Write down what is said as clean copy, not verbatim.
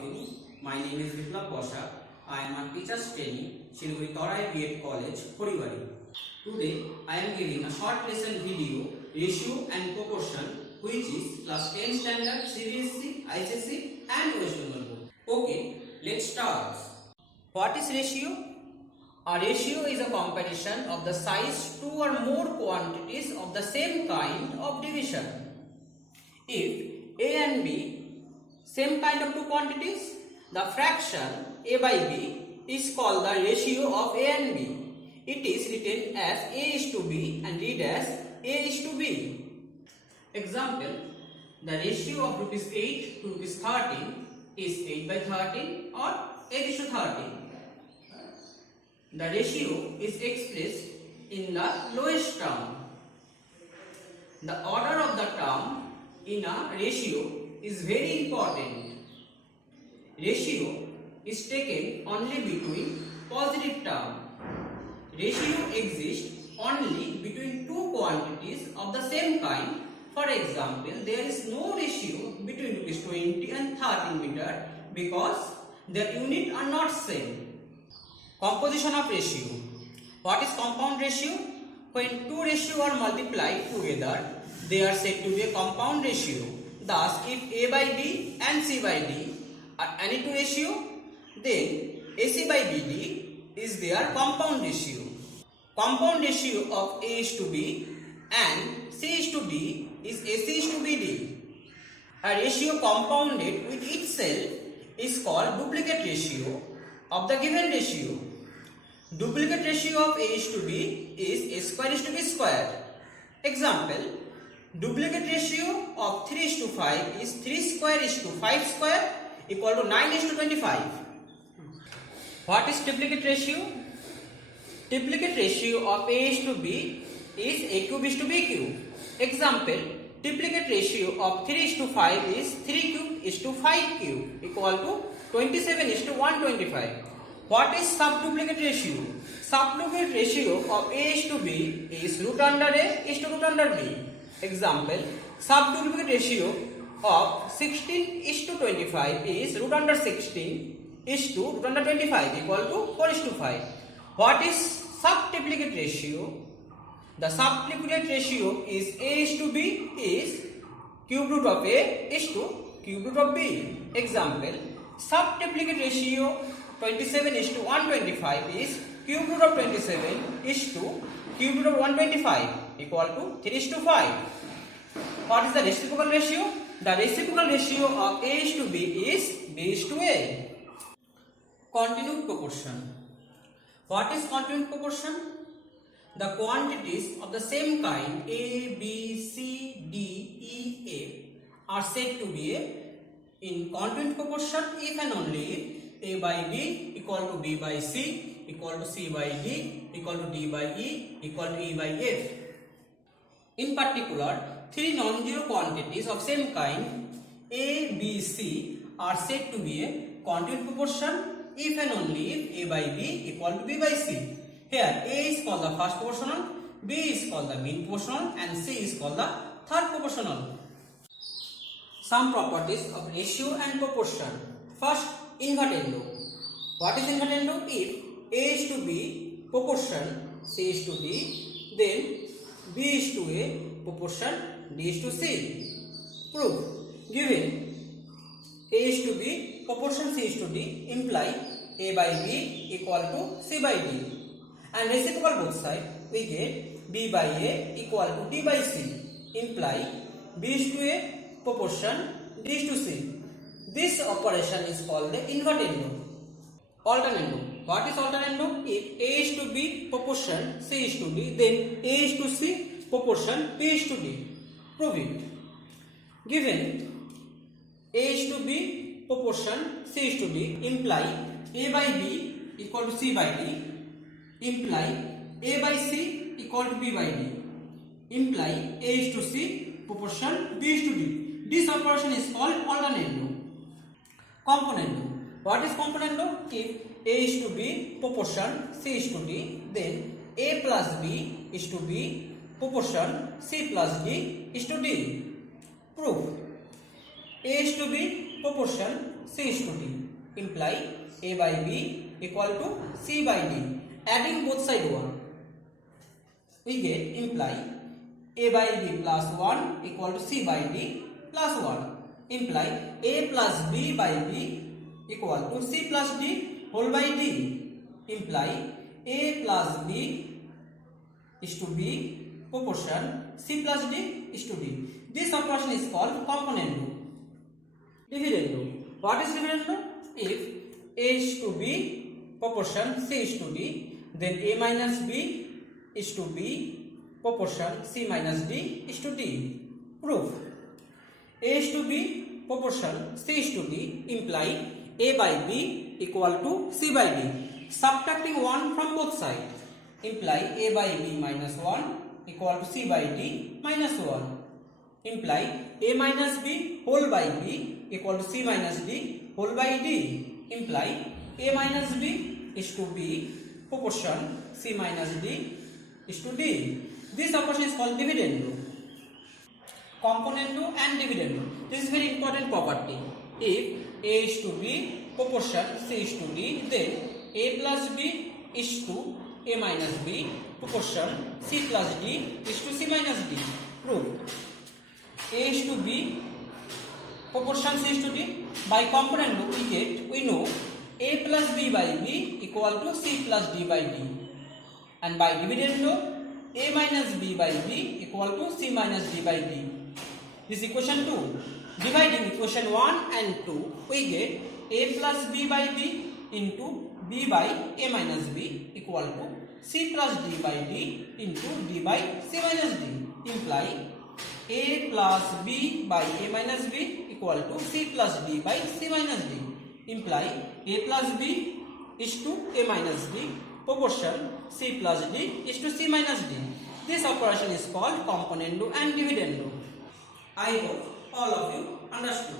afternoon. My name is BIPLAB. I am a teacher's trainee, Hriday B.Ed College, Hriday. Today, I am giving a short lesson video, Ratio and Proportion, which is class 10 standard, CBSC, ICSE and West Bengal board. Okay, let's start. What is ratio? A ratio is a comparison of the size two or more quantities of the same kind of division. If A and B same kind of two quantities, the fraction A by B is called the ratio of A and B. It is written as A is to B and read as A is to B. Example, the ratio of ₹8 to ₹13 is 8 by 13 or 8 is to 13. The ratio is expressed in the lowest term. The order of the term in a ratio is very important. Ratio is taken only between positive terms. Ratio exists only between two quantities of the same kind. For example, there is no ratio between ₹20 and 13 meter because their units are not same. Composition of ratio. What is compound ratio? When two ratios are multiplied together, they are said to be a compound ratio. Thus, if A by B and C by D are any two ratio, then AC by BD is their compound ratio. Compound ratio of A is to B and C is to D is AC is to BD. A ratio compounded with itself is called duplicate ratio of the given ratio. Duplicate ratio of A is to B is A square is to B square. Example, duplicate ratio of 3 is to 5 is 3 square is to 5 square equal to 9 is to 25. What is triplicate ratio? Triplicate ratio of A is to B is A cube is to B cube. Example, triplicate ratio of 3 is to 5 is 3 cube is to 5 cube equal to 27 is to 125. What is subduplicate ratio? Subduplicate ratio of A is to B is root under A is to root under B. Example, subduplicate ratio of 16 is to 25 is root under 16 is to root under 25 equal to 4 is to 5. What is subtriplicate ratio? The subtriplicate ratio is A is to B is cube root of A is to cube root of B. Example, subtriplicate ratio 27 is to 125 is cube root of 27 is to cube root of 125 equal to 3 is to 5. What is the reciprocal ratio? The reciprocal ratio of A is to B is B is to A. Continued proportion. What is continued proportion? The quantities of the same kind A, B, C, D, E, F are said to be in continued proportion if and only if A by B equal to B by C equal to C by D equal to D by E equal to E by F. In particular, three non-zero quantities of same kind A, B, C are said to be a continued proportion if and only if A by B equal to B by C. Here A is called the first proportional, B is called the mean proportional and C is called the third proportional. Some properties of ratio and proportion. First, invertendo. What is invertendo? If A is to B proportion C is to D, then B is to A proportion D is to C. Proof. Given A is to B proportion C is to D imply A by B equal to C by D, and reciprocal both sides we get B by A equal to D by C imply B is to A proportion D is to C. This operation is called the invertendo. Alternando. What is alternando? If A is to B proportion C is to D, then A is to C proportion B is to D. Prove it. Given A is to B proportion C is to D imply A by B equal to C by D imply A by C equal to B by D imply A is to C proportion B is to D. This operation is called alternando. Componendo. What is componendo? If A is to B proportion C is to D, then A plus B is to B proportion C plus D is to D. Proof. A is to B proportion C is to D. Imply A by B equal to C by D. Adding both side 1. We get imply A by B plus 1 equal to C by D plus 1. Imply A plus B by B equal to C plus D whole by D. Imply A plus B is to B proportion C plus D is to D. This operation is called componendo. Dividendo. What is dividendo? If A is to B proportion C is to D, then A minus B is to B proportion C minus D is to D. Proof. A is to B proportion C is to D imply A by B equal to C by D. Subtracting 1 from both sides imply A by B minus 1 equal to C by D minus 1. Imply A minus B whole by B equal to C minus D whole by D. Imply A minus B is to B proportion C minus D is to D. This operation is called dividendo. Componendo and dividendo. This is very important property. If A is to B proportion C is to D, then A plus B is to A minus B proportion C plus D is to C minus D. Proof. A is to B proportion C is to D. By componendo we know A plus B by B equal to C plus D by D. And by dividendo A minus B by B equal to C minus D by D. This is equation 2. Dividing equation 1 and 2 we get A plus B by B into B by A minus B equal to C plus D by D into D by C minus D. Imply A plus B by A minus B equal to C plus D by C minus D. Imply A plus B is to A minus D proportion C plus D is to C minus D. This operation is called componendo and dividendo. I hope all of you understood.